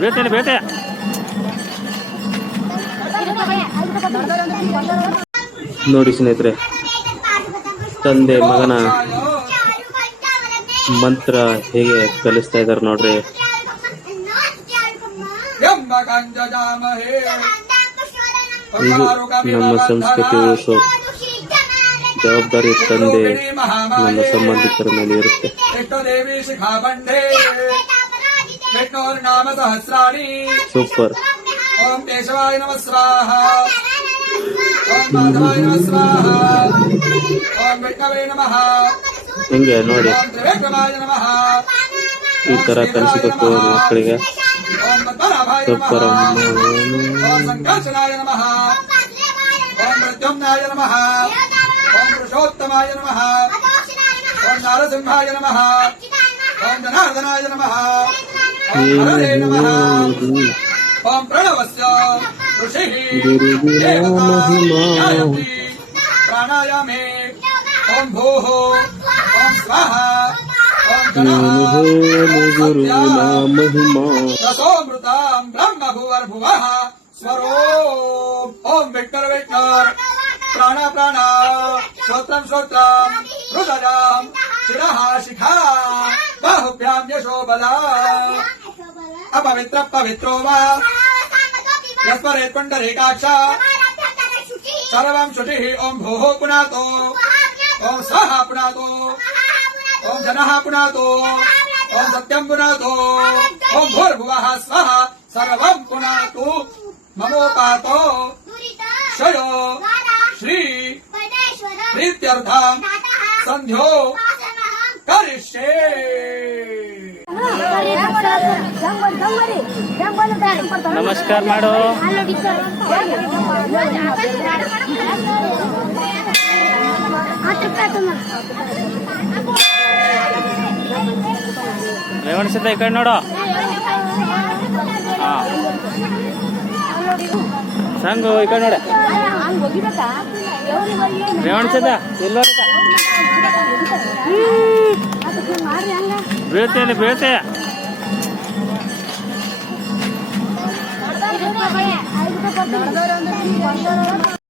ಬೀಳ್ತೇನೆ ಬೇಟೆ. ನೋಡಿ ಸ್ನೇಹಿತರೆ, ತಂದೆ ಮಗನ ಮಂತ್ರ ಹೇಗೆ ಕಲಿಸ್ತಾ ಇದಾರೆ ನೋಡ್ರಿ. ಇದು ನಮ್ಮ ಸಂಸ್ಕೃತಿ ಉಳಿಸೋ ಜವಾಬ್ದಾರಿ ತಂದೆ, ನಮ್ಮ ಸಂಬಂಧಿಕರ ಮೇಲೆ ಇರುತ್ತೆ. ವಿಷ್ಣುದೇವಿ ಶಿಖಾಬಂಧೆ सूपर् ಓಂ ಕೇಶವಾಯ ನಮ ಸ್ವಾಹ ಓಂ ಮಾಧವಾಯ ನಮ ಸ್ವಾಹ ಓಂ ವಿಷ್ಣವೇ ನಮಃ ಹಿಂಗೆ ನೋಡಿ. ಈ ತರ ಕಲಿಸಬೇಕು ಮಕ್ಕಳಿಗೆ ಸೂಪರ್ ಸಂಕರ್ಷಣಾಯ ನಮಃ। ಓಂ ಪ್ರದ್ಯುಮ್ನಾಯ ನಮಃ। ಓಂ ಪುರುಷೋತ್ತಮಾಯ ನಮಃ। ಓಂ ನಾರಸಿಂಹಾಯ ನಮಃ। ಓಂ ಜನಾರ್ದನಾಯ ನಮಃ। ॐ प्रणवस्य ऋषिः प्राणायामे ॐ भोः ॐ स्वाहा स्वरो ॐ विक्टर विक्टर प्राण प्राण श्रोत्रं श्रोत्रं हृदयां शिखा बाहुभ्यां यशो बला अपवित्र पवित्रो वा। सर्व शुचि ओं भो पुना ओं ॐ पुना ओं जन पुना ओं ॐ सत्यं पुनातो। ॐ भूर्भुवः सः सर्वं पुनातु। ममोपातो शयो। श्री प्रीत्यर्थ। संध्यो करिष्ये। ನಮಸ್ಕಾರ ಮಾಡು. ರೇವಣ್ಸಿದ್ದ ಈ ಕಡೆ ನೋಡು. ಹಾ. ಸಂಗು ಈ ಕಡೆ ನೋಡ. ರೇವಣ ಸಿದ್ಧ ಇಲ್ಲ ಬೀಳ್ತೇನೆ ಬೀಳ್ತೆ பையன் அதுக்கிட்ட பத்து